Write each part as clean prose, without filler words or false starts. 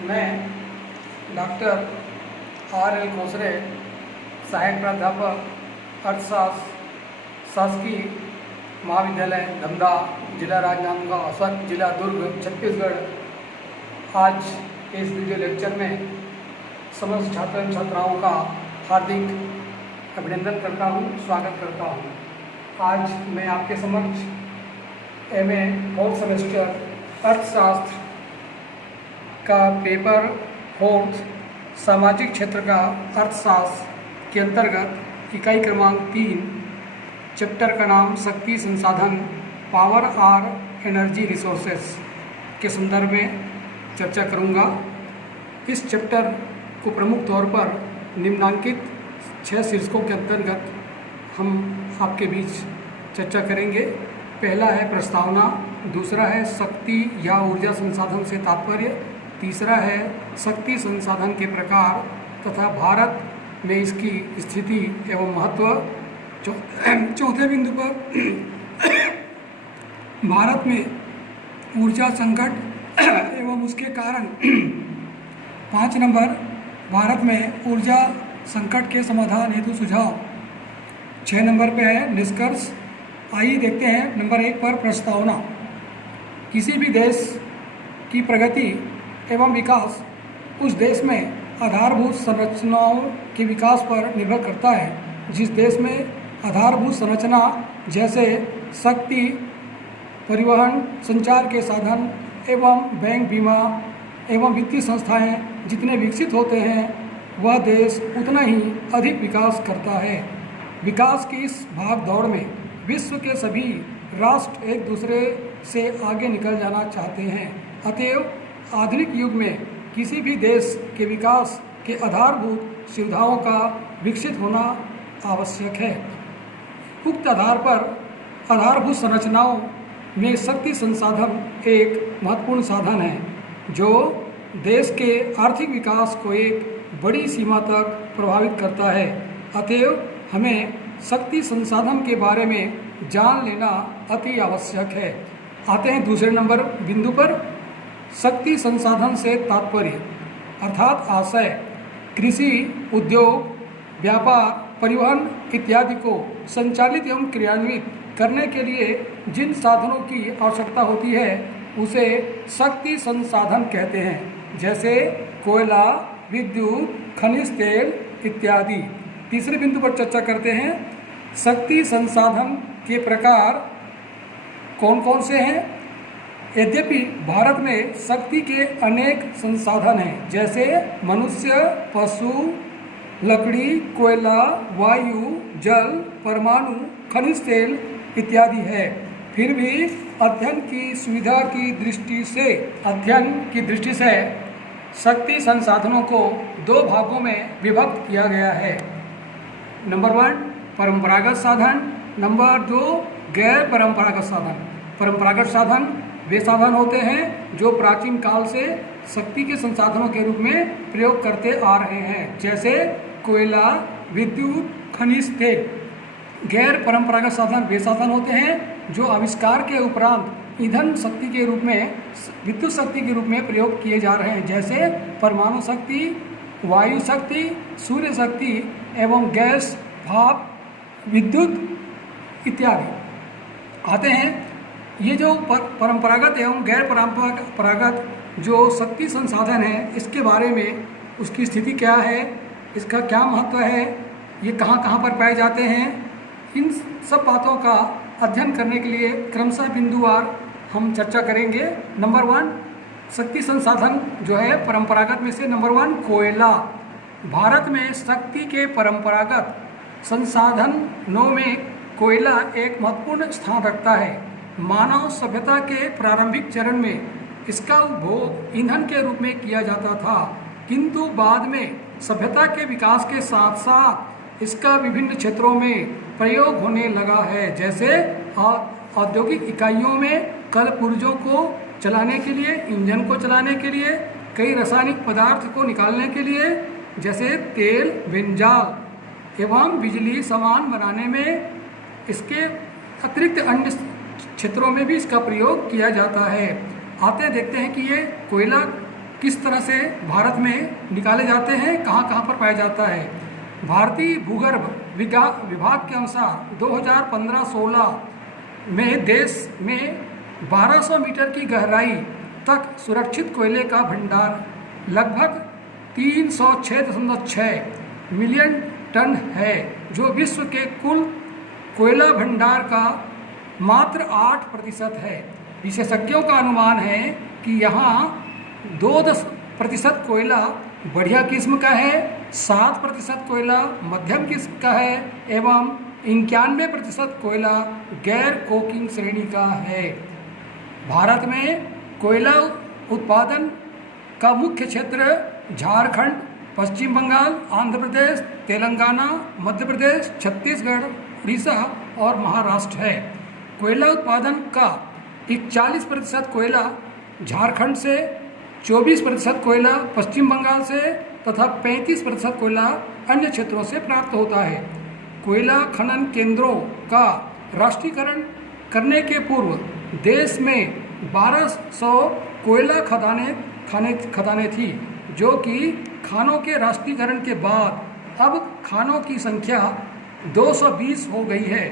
मैं doctor R.L. खोसरे, सहायक प्राध्यापक अर्थशास्त्र, शासकीय महाविद्यालय धमदा, जिला राजनांदगांव, औसत जिला दुर्ग, छत्तीसगढ़। आज इस वीडियो लेक्चर में समस्त छात्र एवं छात्राओं का हार्दिक अभिनंदन करता हूँ, स्वागत करता हूँ। आज मैं आपके समक्ष MA फोर्थ सेमेस्टर अर्थशास्त्र का पेपर 4 सामाजिक क्षेत्र का अर्थशास्त्र के अंतर्गत इकाई क्रमांक 3 चैप्टर का नाम शक्ति संसाधन पावर आर एनर्जी रिसोर्सेस के संदर्भ में चर्चा करूंगा। इस चैप्टर को प्रमुख तौर पर निम्नांकित 6 शीर्षकों के अंतर्गत हम आपके बीच चर्चा करेंगे। पहला है प्रस्तावना, दूसरा है शक्ति या ऊर्जा संसाधन से तात्पर्य, तीसरा है शक्ति संसाधन के प्रकार तथा भारत में इसकी स्थिति एवं महत्व। चौथे बिंदु पर भारत में ऊर्जा संकट एवं उसके कारण। 5 नंबर भारत में ऊर्जा संकट के समाधान हेतु सुझाव। 6 नंबर पे है निष्कर्ष। आइए देखते हैं नंबर 1 पर प्रस्तावना। किसी भी देश की प्रगति एवं विकास उस देश में आधारभूत संरचनाओं के विकास पर निर्भर करता है। जिस देश में आधारभूत संरचना जैसे शक्ति, परिवहन, संचार के साधन एवं बैंक, बीमा एवं वित्तीय संस्थाएं जितने विकसित होते हैं, वह देश उतना ही अधिक विकास करता है। विकास की इस भाग दौड़ में विश्व के सभी राष्ट्र एक दूसरे से आगे निकल जाना चाहते हैं। अतएव आधुनिक युग में किसी भी देश के विकास के आधारभूत सुविधाओं का विकसित होना आवश्यक है। उक्त आधार पर आधारभूत संरचनाओं में शक्ति संसाधन एक महत्वपूर्ण साधन है जो देश के आर्थिक विकास को एक बड़ी सीमा तक प्रभावित करता है। अतएव हमें शक्ति संसाधन के बारे में जान लेना अति आवश्यक है। आते हैं दूसरे नंबर बिंदु पर। शक्ति संसाधन से तात्पर्य अर्थात आशय कृषि, उद्योग, व्यापार, परिवहन इत्यादि को संचालित एवं क्रियान्वित करने के लिए जिन साधनों की आवश्यकता होती है उसे शक्ति संसाधन कहते हैं, जैसे कोयला, विद्युत, खनिज तेल इत्यादि। तीसरे बिंदु पर चर्चा करते हैं। शक्ति संसाधन के प्रकार कौन कौन से हैं? यद्यपि भारत में शक्ति के अनेक संसाधन हैं, जैसे मनुष्य, पशु, लकड़ी, कोयला, वायु, जल, परमाणु, खनिज तेल इत्यादि है, फिर भी अध्ययन की सुविधा की दृष्टि से शक्ति संसाधनों को 2 भागों में विभक्त किया गया है। नंबर 1 परंपरागत साधन, नंबर 2 गैर परंपरागत साधन। परंपरागत साधन वे साधन होते हैं जो प्राचीन काल से शक्ति के संसाधनों के रूप में प्रयोग करते आ रहे हैं, जैसे कोयला, विद्युत, खनिज तेल। गैर परंपरागत साधन वे साधन होते हैं जो आविष्कार के उपरांत ईंधन शक्ति के रूप में, विद्युत शक्ति के रूप में प्रयोग किए जा रहे हैं, जैसे परमाणु शक्ति, वायु शक्ति, सूर्य शक्ति एवं गैस, भाप, विद्युत इत्यादि। आते हैं ये जो परंपरागत एवं गैर परंपरागत जो शक्ति संसाधन है, इसके बारे में उसकी स्थिति क्या है, इसका क्या महत्व है, ये कहाँ कहाँ पर पाए जाते हैं, इन सब बातों का अध्ययन करने के लिए क्रमशः बिंदुवार हम चर्चा करेंगे। नंबर 1 शक्ति संसाधन जो है परंपरागत में से नंबर 1 कोयला। भारत में शक्ति के परंपरागत संसाधनों में कोयला एक महत्वपूर्ण स्थान रखता है। मानव सभ्यता के प्रारंभिक चरण में इसका उपभोग ईंधन के रूप में किया जाता था, किंतु बाद में सभ्यता के विकास के साथ साथ इसका विभिन्न क्षेत्रों में प्रयोग होने लगा है, जैसे औद्योगिक इकाइयों में कल पुर्जों को चलाने के लिए, इंजन को चलाने के लिए, कई रासायनिक पदार्थ को निकालने के लिए, जैसे तेल, बेंजाल एवं बिजली सामान बनाने में। इसके अतिरिक्त अन्य क्षेत्रों में भी इसका प्रयोग किया जाता है। आते देखते हैं कि ये कोयला किस तरह से भारत में निकाले जाते हैं, कहाँ कहाँ पर पाया जाता है। भारतीय भूगर्भ विभाग के अनुसार 2015-16 में देश में 1200 मीटर की गहराई तक सुरक्षित कोयले का भंडार लगभग 306.6 मिलियन टन है, जो विश्व के कुल कोयला भंडार का मात्र 8% है। विशेषज्ञों का अनुमान है कि यहाँ 2% कोयला बढ़िया किस्म का है, 7% कोयला मध्यम किस्म का है एवं 91% कोयला गैर कोकिंग श्रेणी का है। भारत में कोयला उत्पादन का मुख्य क्षेत्र झारखंड, पश्चिम बंगाल, आंध्र प्रदेश, तेलंगाना, मध्य प्रदेश, छत्तीसगढ़, उड़ीसा और महाराष्ट्र है। कोयला उत्पादन का 41% कोयला झारखंड से, 24% कोयला पश्चिम बंगाल से तथा 35% कोयला अन्य क्षेत्रों से प्राप्त होता है। कोयला खनन केंद्रों का राष्ट्रीयकरण करने के पूर्व देश में 1200 कोयला खदानें थी, जो कि खानों के राष्ट्रीयकरण के बाद अब खानों की संख्या 220 हो गई है।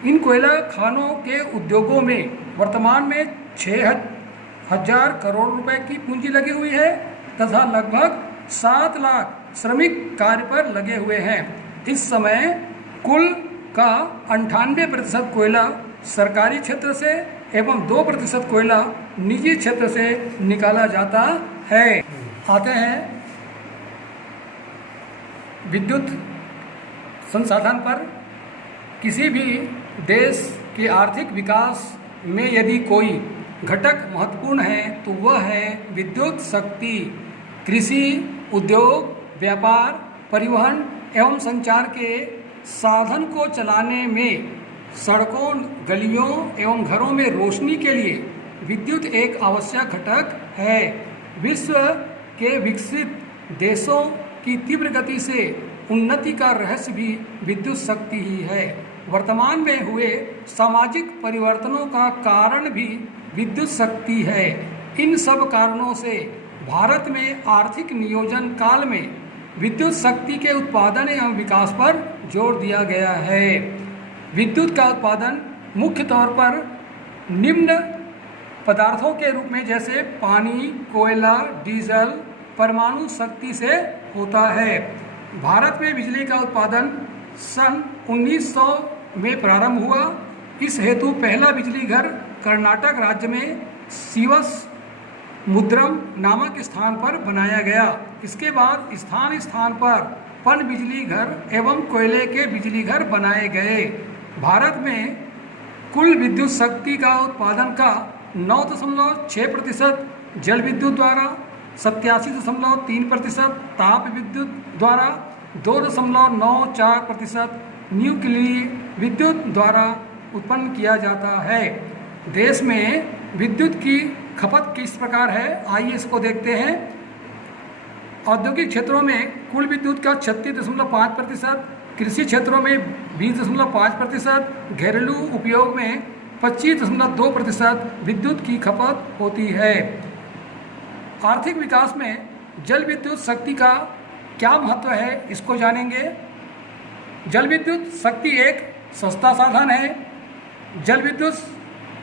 इन कोयला खानों के उद्योगों में वर्तमान में 6,000 करोड़ रुपए की पूंजी लगी हुई है तथा लगभग 7 लाख श्रमिक कार्य पर लगे हुए हैं। इस समय कुल का 98% कोयला सरकारी क्षेत्र से एवं 2% कोयला निजी क्षेत्र से निकाला जाता है। आते हैं विद्युत संसाधन पर। किसी भी देश के आर्थिक विकास में यदि कोई घटक महत्वपूर्ण है तो वह है विद्युत शक्ति। कृषि, उद्योग, व्यापार, परिवहन एवं संचार के साधन को चलाने में सड़कों, गलियों एवं घरों में रोशनी के लिए विद्युत एक आवश्यक घटक है। विश्व के विकसित देशों की तीव्र गति से उन्नति का रहस्य भी विद्युत शक्ति ही है। वर्तमान में हुए सामाजिक परिवर्तनों का कारण भी विद्युत शक्ति है। इन सब कारणों से भारत में आर्थिक नियोजन काल में विद्युत शक्ति के उत्पादन एवं विकास पर जोर दिया गया है। विद्युत का उत्पादन मुख्य तौर पर निम्न पदार्थों के रूप में जैसे पानी, कोयला, डीजल, परमाणु शक्ति से होता है। भारत में बिजली का उत्पादन सन 1900 में प्रारंभ हुआ। इस हेतु पहला बिजली घर कर्नाटक राज्य में सीवस मुद्रम नामक स्थान पर बनाया गया। इसके बाद स्थान स्थान पर पन बिजली घर एवं कोयले के बिजली घर बनाए गए। भारत में कुल विद्युत शक्ति का उत्पादन का 9.6% जल विद्युत द्वारा, 87.3% ताप विद्युत द्वारा, 2.94% न्यूक्लियर विद्युत द्वारा उत्पन्न किया जाता है। देश में विद्युत की खपत किस प्रकार है, आइए इसको देखते हैं। औद्योगिक क्षेत्रों में कुल विद्युत का 36.5%, कृषि क्षेत्रों में 20.5%, घरेलू उपयोग में 25.2% विद्युत की खपत होती है। आर्थिक विकास में जल विद्युत शक्ति का क्या महत्व है, इसको जानेंगे। जल विद्युत शक्ति एक सस्ता साधन है। जल विद्युत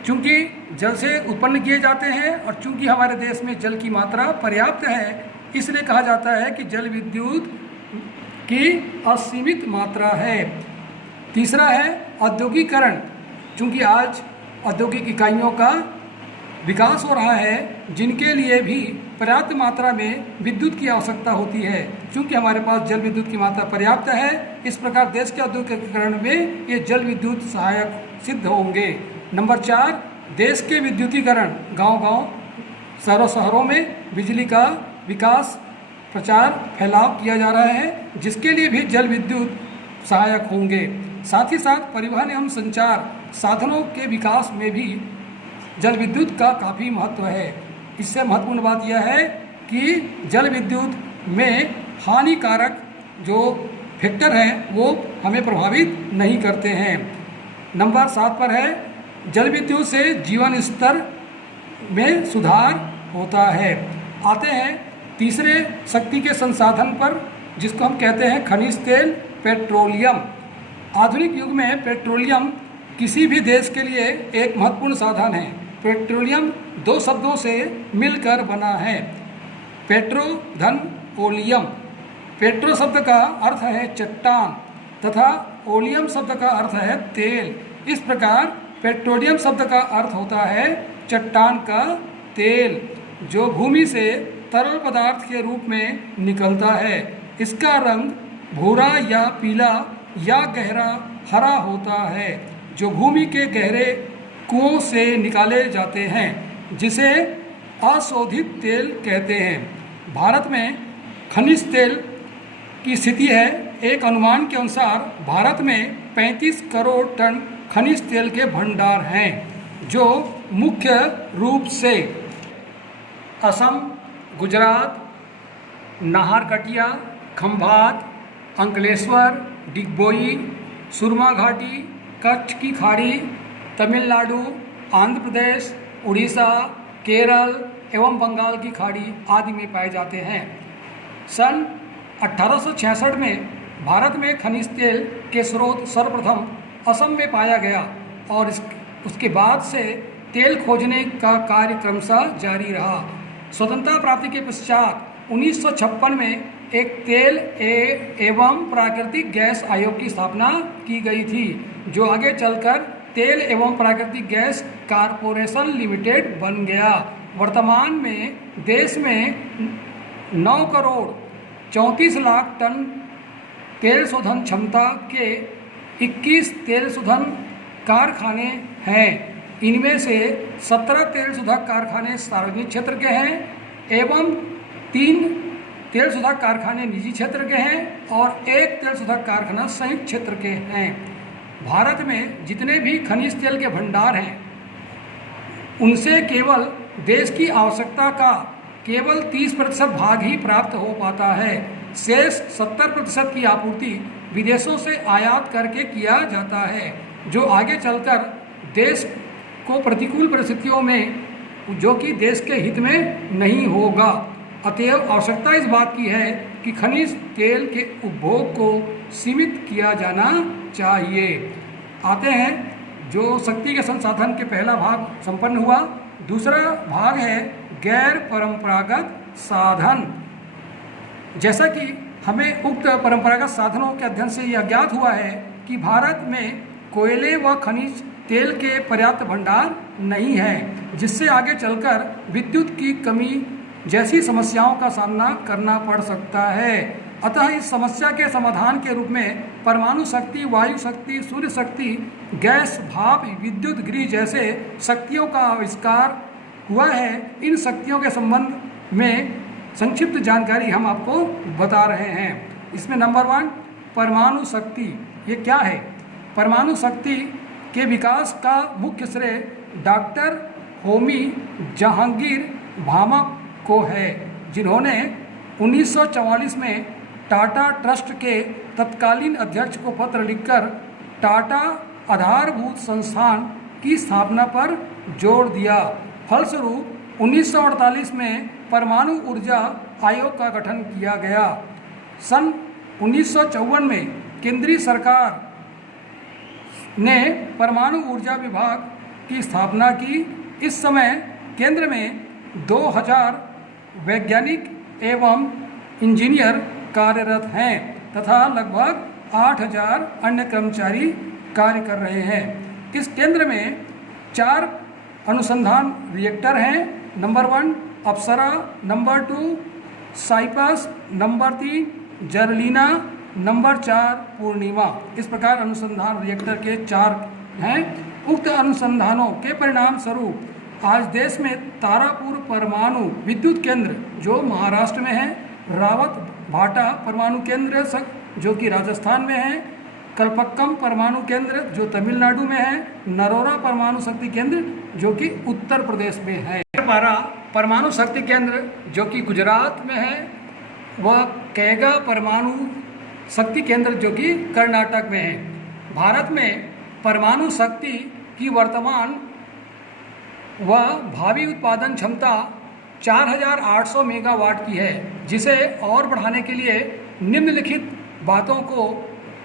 चूँकि जल से उत्पन्न किए जाते हैं और चूँकि हमारे देश में जल की मात्रा पर्याप्त है, इसलिए कहा जाता है कि जल विद्युत की असीमित मात्रा है। तीसरा है औद्योगिकरण। चूँकि आज औद्योगिक इकाइयों का विकास हो रहा है, जिनके लिए भी पर्याप्त मात्रा में विद्युत की आवश्यकता होती है। चूँकि हमारे पास जल विद्युत की मात्रा पर्याप्त है, इस प्रकार देश के औद्योगिकरण में ये जल विद्युत सहायक सिद्ध होंगे। नंबर 4, देश के विद्युतीकरण। गांव-गांव, शहरों में बिजली का विकास, प्रचार, फैलाव किया जा रहा है, जिसके लिए भी जल विद्युत सहायक होंगे। साथ ही साथ परिवहन एवं संचार साधनों के विकास में भी जल विद्युत का काफ़ी महत्व है। इससे महत्वपूर्ण बात यह है कि जल विद्युत में हानिकारक जो फैक्टर हैं वो हमें प्रभावित नहीं करते हैं। नंबर 7 पर है जल विद्युत से जीवन स्तर में सुधार होता है। आते हैं तीसरे शक्ति के संसाधन पर, जिसको हम कहते हैं खनिज तेल, पेट्रोलियम। आधुनिक युग में पेट्रोलियम किसी भी देश के लिए एक महत्वपूर्ण साधन है। पेट्रोलियम दो शब्दों से मिलकर बना है, पेट्रो धन ओलियम। पेट्रो शब्द का अर्थ है चट्टान तथा ओलियम शब्द का अर्थ है तेल। इस प्रकार पेट्रोलियम शब्द का अर्थ होता है चट्टान का तेल, जो भूमि से तरल पदार्थ के रूप में निकलता है। इसका रंग भूरा या पीला या गहरा हरा होता है, जो भूमि के गहरे कुओं से निकाले जाते हैं, जिसे अशोधित तेल कहते हैं। भारत में खनिज तेल की स्थिति है। एक अनुमान के अनुसार भारत में 35 करोड़ टन खनिज तेल के भंडार हैं, जो मुख्य रूप से असम, गुजरात, नाहरकटिया, खंभात, अंकलेश्वर, डिगबोई, सुरमा घाटी, कच्छ की खाड़ी, तमिलनाडु, आंध्र प्रदेश, उड़ीसा, केरल एवं बंगाल की खाड़ी आदि में पाए जाते हैं। सन 1866 में भारत में खनिज तेल के स्रोत सर्वप्रथम असम में पाया गया और उसके बाद से तेल खोजने का कार्य क्रमशः जारी रहा। स्वतंत्रता प्राप्ति के पश्चात 1956 में एक तेल एवं प्राकृतिक गैस आयोग की स्थापना की गई थी, जो आगे चलकर तेल एवं प्राकृतिक गैस कारपोरेशन लिमिटेड बन गया। वर्तमान में देश में 9 करोड़ 34 लाख टन तेल शोधन क्षमता के 21 तेल शोधन कारखाने हैं। इनमें से 17 तेल शोधक कारखाने सार्वजनिक क्षेत्र के हैं एवं 3 तेल शोधक कारखाने निजी क्षेत्र के हैं और 1 तेल शोधक कारखाना संयुक्त क्षेत्र के हैं। भारत में जितने भी खनिज तेल के भंडार हैं, उनसे केवल देश की आवश्यकता का केवल 30% भाग ही प्राप्त हो पाता है। शेष 70% की आपूर्ति विदेशों से आयात करके किया जाता है, जो आगे चलकर देश को प्रतिकूल परिस्थितियों में, जो कि देश के हित में नहीं होगा। अतएव आवश्यकता इस बात की है कि खनिज तेल के उपभोग को सीमित किया जाना चाहिए। आते हैं जो शक्ति के संसाधन के पहला भाग संपन्न हुआ। दूसरा भाग है गैर परंपरागत साधन। जैसा कि हमें उक्त परंपरागत साधनों के अध्ययन से यह ज्ञात हुआ है कि भारत में कोयले व खनिज तेल के पर्याप्त भंडार नहीं है, जिससे आगे चलकर विद्युत की कमी जैसी समस्याओं का सामना करना पड़ सकता है। अतः इस समस्या के समाधान के रूप में परमाणु शक्ति, वायु शक्ति, सूर्य शक्ति, गैस, भाप, विद्युत गृह जैसे शक्तियों का आविष्कार हुआ है। इन शक्तियों के संबंध में संक्षिप्त जानकारी हम आपको बता रहे हैं। इसमें नंबर 1 परमाणु शक्ति। ये क्या है? परमाणु शक्ति के विकास का मुख्य श्रेय डॉक्टर होमी जहांगीर भामक को है, जिन्होंने 1944 में टाटा ट्रस्ट के तत्कालीन अध्यक्ष को पत्र लिखकर टाटा आधारभूत संस्थान की स्थापना पर जोर दिया। फलस्वरूप 1948 में परमाणु ऊर्जा आयोग का गठन किया गया। सन 1954 में केंद्रीय सरकार ने परमाणु ऊर्जा विभाग की स्थापना की। इस समय केंद्र में 2000 वैज्ञानिक एवं इंजीनियर कार्यरत हैं तथा लगभग 8000 अन्य कर्मचारी कार्य कर रहे हैं। इस केंद्र में 4 अनुसंधान रिएक्टर हैं। नंबर 1 अप्सरा, नंबर 2 साइपस, नंबर 3 जर्लिना, नंबर 4 पूर्णिमा। इस प्रकार अनुसंधान रिएक्टर के 4 हैं। उक्त अनुसंधानों के परिणाम स्वरूप आज देश में तारापुर परमाणु विद्युत केंद्र जो महाराष्ट्र में है, रावत भाटा परमाणु केंद्र जो कि राजस्थान में है, कल्पक्कम परमाणु केंद्र जो तमिलनाडु में है, नरोरा परमाणु शक्ति केंद्र जो कि उत्तर प्रदेश में है, पारा परमाणु शक्ति केंद्र जो कि गुजरात में है, व कैगा परमाणु शक्ति केंद्र जो कि कर्नाटक में है। भारत में परमाणु शक्ति की वर्तमान वह भावी उत्पादन क्षमता 4800 मेगावाट की है, जिसे और बढ़ाने के लिए निम्नलिखित बातों को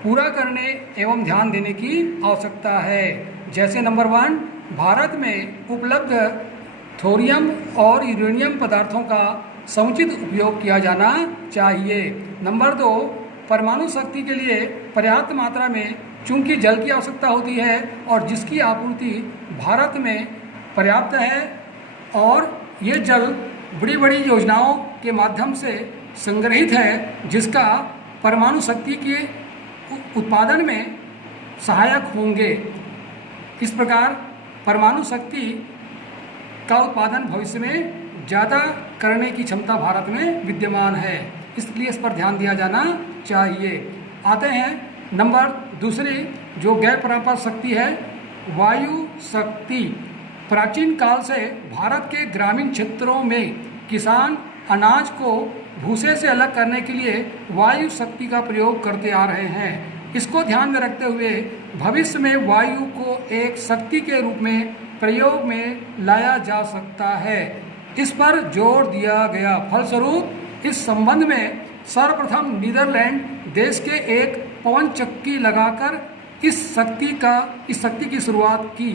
पूरा करने एवं ध्यान देने की आवश्यकता है। जैसे नंबर 1, भारत में उपलब्ध थोरियम और यूरेनियम पदार्थों का समुचित उपयोग किया जाना चाहिए। नंबर 2, परमाणु शक्ति के लिए पर्याप्त मात्रा में चूंकि जल की आवश्यकता होती है और जिसकी आपूर्ति भारत में पर्याप्त है और ये जल बड़ी बड़ी योजनाओं के माध्यम से संग्रहित है, जिसका परमाणु शक्ति के उत्पादन में सहायक होंगे। इस प्रकार परमाणु शक्ति का उत्पादन भविष्य में ज़्यादा करने की क्षमता भारत में विद्यमान है, इसलिए इस पर ध्यान दिया जाना चाहिए। आते हैं नंबर 2, जो गैर पारंपरिक शक्ति है, वायु शक्ति। प्राचीन काल से भारत के ग्रामीण क्षेत्रों में किसान अनाज को भूसे से अलग करने के लिए वायु शक्ति का प्रयोग करते आ रहे हैं। इसको ध्यान में रखते हुए भविष्य में वायु को एक शक्ति के रूप में प्रयोग में लाया जा सकता है, इस पर जोर दिया गया। फलस्वरूप इस संबंध में सर्वप्रथम नीदरलैंड देश के एक पवन चक्की लगाकर इस शक्ति की शुरुआत की।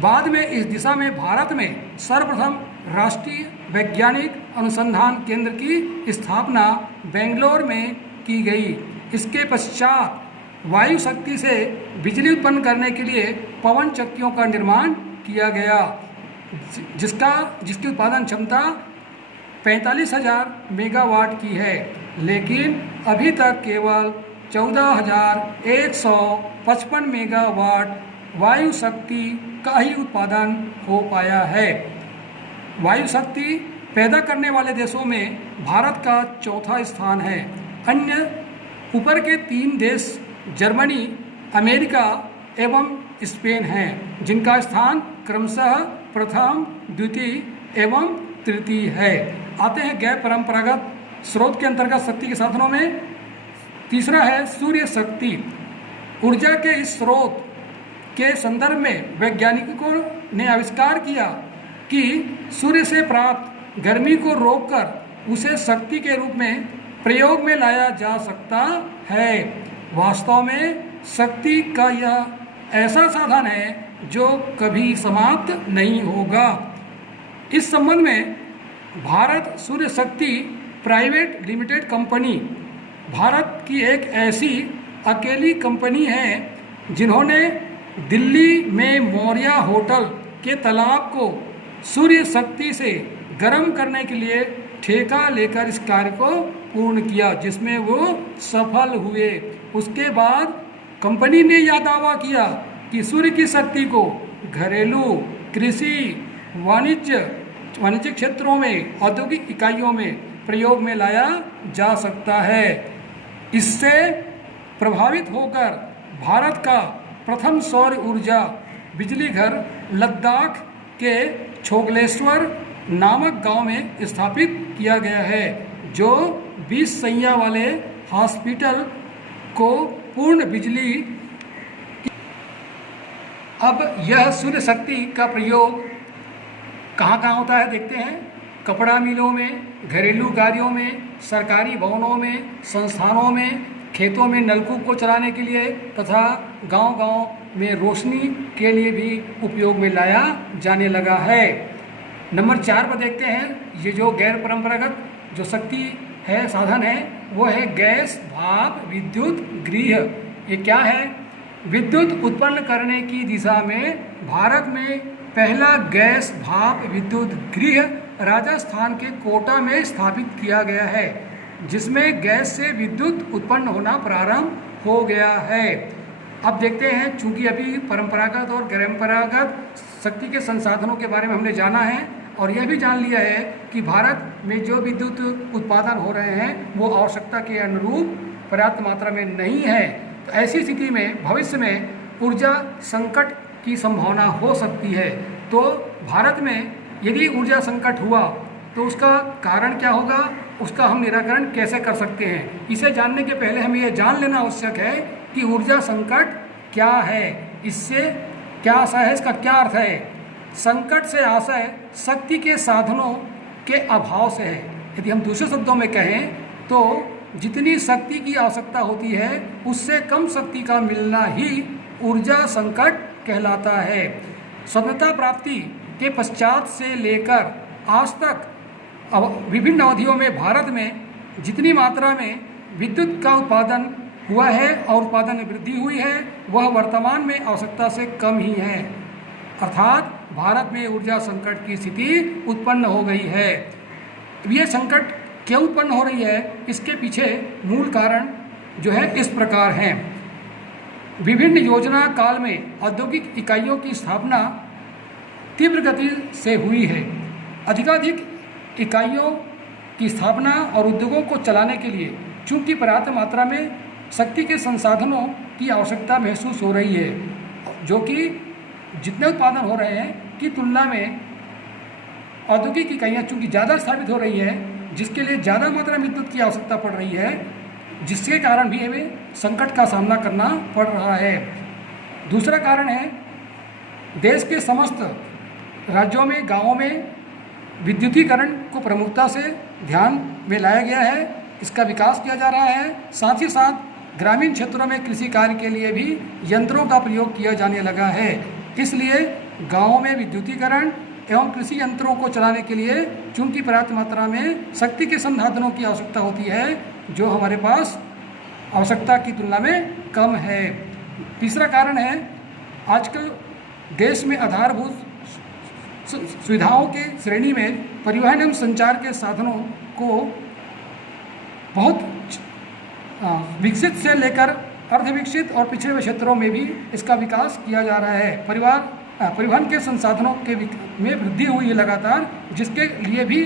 बाद में इस दिशा में भारत में सर्वप्रथम राष्ट्रीय वैज्ञानिक अनुसंधान केंद्र की स्थापना बेंगलोर में की गई। इसके पश्चात वायु शक्ति से बिजली उत्पन्न करने के लिए पवन चक्कियों का निर्माण किया गया, जिसकी उत्पादन क्षमता 45,000 मेगावाट की है, लेकिन अभी तक केवल 14,155 मेगावाट वायु शक्ति का ही उत्पादन हो पाया है। वायु शक्ति पैदा करने वाले देशों में भारत का चौथा स्थान है। अन्य ऊपर के 3 देश जर्मनी, अमेरिका एवं स्पेन हैं, जिनका स्थान क्रमशः प्रथम, द्वितीय एवं तृतीय है। आते हैं गैर परंपरागत स्रोत के अंतर्गत शक्ति के साधनों में। तीसरा है सूर्य शक्ति। ऊर्जा के इस स्रोत के संदर्भ में वैज्ञानिकों ने आविष्कार किया कि सूर्य से प्राप्त गर्मी को रोककर उसे शक्ति के रूप में प्रयोग में लाया जा सकता है। वास्तव में शक्ति का यह ऐसा साधन है जो कभी समाप्त नहीं होगा। इस संबंध में भारत सूर्य शक्ति प्राइवेट लिमिटेड कंपनी भारत की एक ऐसी अकेली कंपनी है जिन्होंने दिल्ली में मौर्या होटल के तालाब को सूर्य शक्ति से गर्म करने के लिए ठेका लेकर इस कार्य को पूर्ण किया, जिसमें वो सफल हुए। उसके बाद कंपनी ने यह दावा किया कि सूर्य की शक्ति को घरेलू, कृषि, वाणिज्य क्षेत्रों में, औद्योगिक इकाइयों में प्रयोग में लाया जा सकता है। इससे प्रभावित होकर भारत का प्रथम सौर ऊर्जा बिजली घर लद्दाख के छोगलेश्वर नामक गांव में स्थापित किया गया है, जो 20 सैया वाले हॉस्पिटल को पूर्ण बिजली। अब यह सूर्य शक्ति का प्रयोग कहाँ कहाँ होता है देखते हैं। कपड़ा मिलों में, घरेलू गाड़ियों में, सरकारी भवनों में, संस्थानों में, खेतों में नलकूप को चलाने के लिए तथा गांव-गांव में रोशनी के लिए भी उपयोग में लाया जाने लगा है। नंबर 4 पर देखते हैं, ये जो गैर परंपरागत जो शक्ति है, साधन है, वो है गैस भाप विद्युत गृह। ये क्या है? विद्युत उत्पन्न करने की दिशा में भारत में पहला गैस भाप विद्युत गृह राजस्थान के कोटा में स्थापित किया गया है, जिसमें गैस से विद्युत उत्पन्न होना प्रारंभ हो गया है। अब देखते हैं, चूंकि अभी परंपरागत और गैर परंपरागत शक्ति के संसाधनों के बारे में हमने जाना है और यह भी जान लिया है कि भारत में जो विद्युत उत्पादन हो रहे हैं वो आवश्यकता के अनुरूप पर्याप्त मात्रा में नहीं है, तो ऐसी स्थिति में भविष्य में ऊर्जा संकट की संभावना हो सकती है। तो भारत में यदि ऊर्जा संकट हुआ तो उसका कारण क्या होगा, उसका हम निराकरण कैसे कर सकते हैं, इसे जानने के पहले हमें यह जान लेना आवश्यक है कि ऊर्जा संकट क्या है, इससे क्या आशा है, इसका क्या अर्थ है। संकट से आशय शक्ति के साधनों के अभाव से है। यदि हम दूसरे शब्दों में कहें तो जितनी शक्ति की आवश्यकता होती है उससे कम शक्ति का मिलना ही ऊर्जा संकट कहलाता है। स्वतंत्रता प्राप्ति के पश्चात से लेकर आज तक विभिन्न अवधियों में भारत में जितनी मात्रा में विद्युत का उत्पादन हुआ है और उत्पादन में वृद्धि हुई है वह वर्तमान में आवश्यकता से कम ही है, अर्थात भारत में ऊर्जा संकट की स्थिति उत्पन्न हो गई है। ये संकट क्यों उत्पन्न हो रही है, इसके पीछे मूल कारण जो है इस प्रकार हैं। विभिन्न योजना काल में औद्योगिक इकाइयों की स्थापना तीव्र गति से हुई है। अधिकाधिक इकाइयों की स्थापना और उद्योगों को चलाने के लिए चूंकि पर्याप्त मात्रा में शक्ति के संसाधनों की आवश्यकता महसूस हो रही है, जो कि जितने उत्पादन हो रहे हैं की तुलना में औद्योगिक इकाइयाँ चूंकि ज़्यादा स्थापित हो रही है, जिसके लिए ज़्यादा मात्रा में विद्युत की आवश्यकता पड़ रही है, जिसके कारण भी हमें संकट का सामना करना पड़ रहा है। दूसरा कारण है देश के समस्त राज्यों में गांवों में विद्युतीकरण को प्रमुखता से ध्यान में लाया गया है, इसका विकास किया जा रहा है। साथ ही साथ ग्रामीण क्षेत्रों में कृषि कार्य के लिए भी यंत्रों का प्रयोग किया जाने लगा है। इसलिए गांवों में विद्युतीकरण एवं कृषि यंत्रों को चलाने के लिए चूंकि पर्याप्त मात्रा में शक्ति के संसाधनों की आवश्यकता होती है, जो हमारे पास आवश्यकता की तुलना में कम है। तीसरा कारण है आजकल देश में आधारभूत सुविधाओं के श्रेणी में परिवहन एवं संचार के साधनों को बहुत विकसित से लेकर अर्धविकसित और पिछड़े हुए क्षेत्रों में भी इसका विकास किया जा रहा है। परिवहन के संसाधनों के में वृद्धि हुई है लगातार, जिसके लिए भी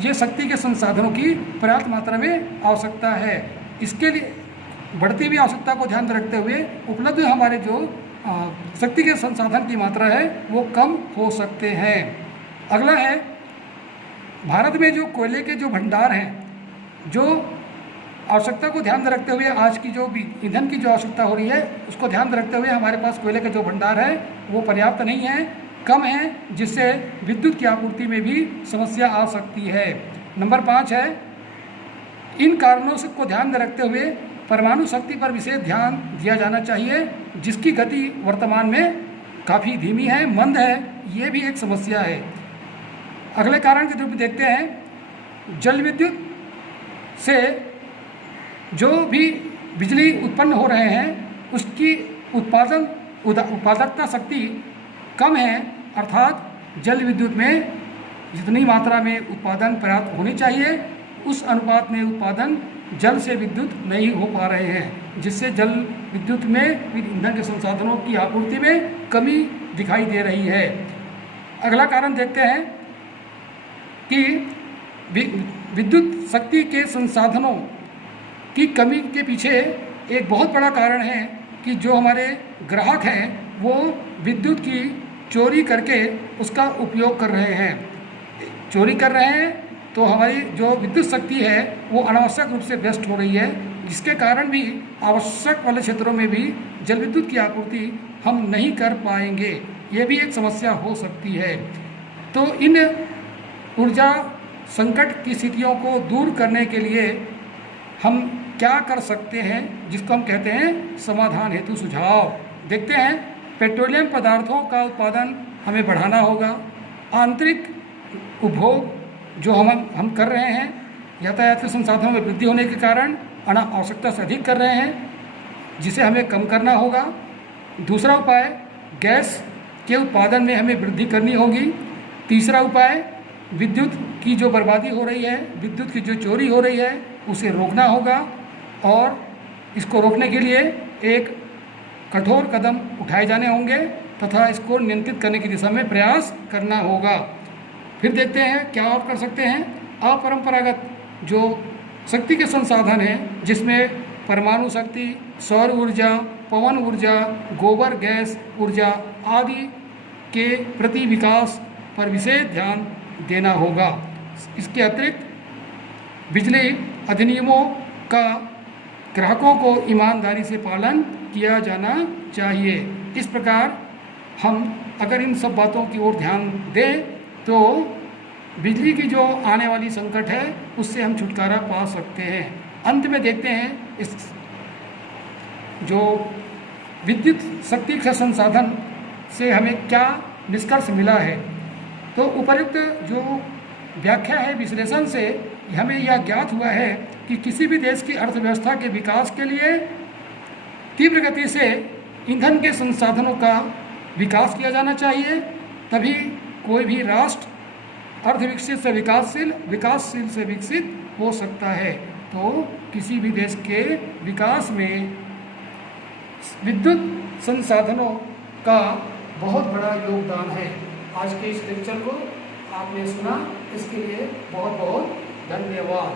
ये शक्ति के संसाधनों की पर्याप्त मात्रा में आवश्यकता है। इसके लिए बढ़ती हुई आवश्यकता को ध्यान में रखते हुए उपलब्ध हमारे जो शक्ति के संसाधन की मात्रा है वो कम हो सकते हैं। अगला है भारत में जो कोयले के जो भंडार हैं, जो आवश्यकता को ध्यान में रखते हुए आज की जो ईंधन की जो आवश्यकता हो रही है उसको ध्यान में रखते हुए हमारे पास कोयले का जो भंडार है वो पर्याप्त नहीं है, कम है, जिससे विद्युत की आपूर्ति में भी समस्या आ सकती है। नंबर 5 है इन कारणों से को ध्यान में रखते हुए परमाणु शक्ति पर विशेष ध्यान दिया जाना चाहिए, जिसकी गति वर्तमान में काफ़ी धीमी है, मंद है, ये भी एक समस्या है। अगले कारण के रूप में देखते हैं जल विद्युत से जो भी बिजली उत्पन्न हो रहे हैं उसकी उत्पादकता शक्ति कम है, अर्थात जल विद्युत में जितनी मात्रा में उत्पादन पर्याप्त होनी चाहिए उस अनुपात में उत्पादन जल से विद्युत नहीं हो पा रहे हैं, जिससे जल विद्युत में ईंधन के संसाधनों की आपूर्ति में कमी दिखाई दे रही है। अगला कारण देखते हैं कि विद्युत शक्ति के संसाधनों की कमी के पीछे एक बहुत बड़ा कारण है कि जो हमारे ग्राहक हैं वो विद्युत की चोरी करके उसका उपयोग कर रहे हैं। चोरी कर रहे हैं तो हमारी जो विद्युत शक्ति है वो अनावश्यक रूप से वेस्ट हो रही है, जिसके कारण भी आवश्यक वाले क्षेत्रों में भी जल विद्युत की आपूर्ति हम नहीं कर पाएंगे। ये भी एक समस्या हो सकती है। तो इन ऊर्जा संकट की स्थितियों को दूर करने के लिए हम क्या कर सकते हैं, जिसको हम कहते हैं समाधान हेतु सुझाव। देखते हैं पेट्रोलियम पदार्थों का उत्पादन हमें बढ़ाना होगा। आंतरिक उपभोग जो हम कर रहे हैं, यातायात के संसाधनों में वृद्धि होने के कारण आवश्यकता से अधिक कर रहे हैं, जिसे हमें कम करना होगा। दूसरा उपाय गैस के उत्पादन में हमें वृद्धि करनी होगी। तीसरा उपाय विद्युत की जो बर्बादी हो रही है, विद्युत की जो चोरी हो रही है उसे रोकना होगा, और इसको रोकने के लिए एक कठोर कदम उठाए जाने होंगे तथा इसको नियंत्रित करने की दिशा में प्रयास करना होगा। फिर देखते हैं क्या और कर सकते हैं। अपरंपरागत जो शक्ति के संसाधन हैं, जिसमें परमाणु शक्ति, सौर ऊर्जा, पवन ऊर्जा, गोबर गैस ऊर्जा आदि के प्रति विकास पर विशेष ध्यान देना होगा। इसके अतिरिक्त बिजली अधिनियमों का ग्राहकों को ईमानदारी से पालन किया जाना चाहिए। इस प्रकार हम अगर इन सब बातों की ओर ध्यान दें तो बिजली की जो आने वाली संकट है उससे हम छुटकारा पा सकते हैं। अंत में देखते हैं इस जो विद्युत शक्ति का संसाधन से हमें क्या निष्कर्ष मिला है। तो उपयुक्त जो व्याख्या है विश्लेषण से हमें यह ज्ञात हुआ है कि किसी भी देश की अर्थव्यवस्था के विकास के लिए तीव्र गति से ईंधन के संसाधनों का विकास किया जाना चाहिए, तभी कोई भी राष्ट्र अर्धविकसित से विकासशील, विकासशील से विकसित हो सकता है। तो किसी भी देश के विकास में विद्युत संसाधनों का बहुत बड़ा योगदान है। आज के इस लेक्चर को आपने सुना, इसके लिए बहुत बहुत धन्यवाद।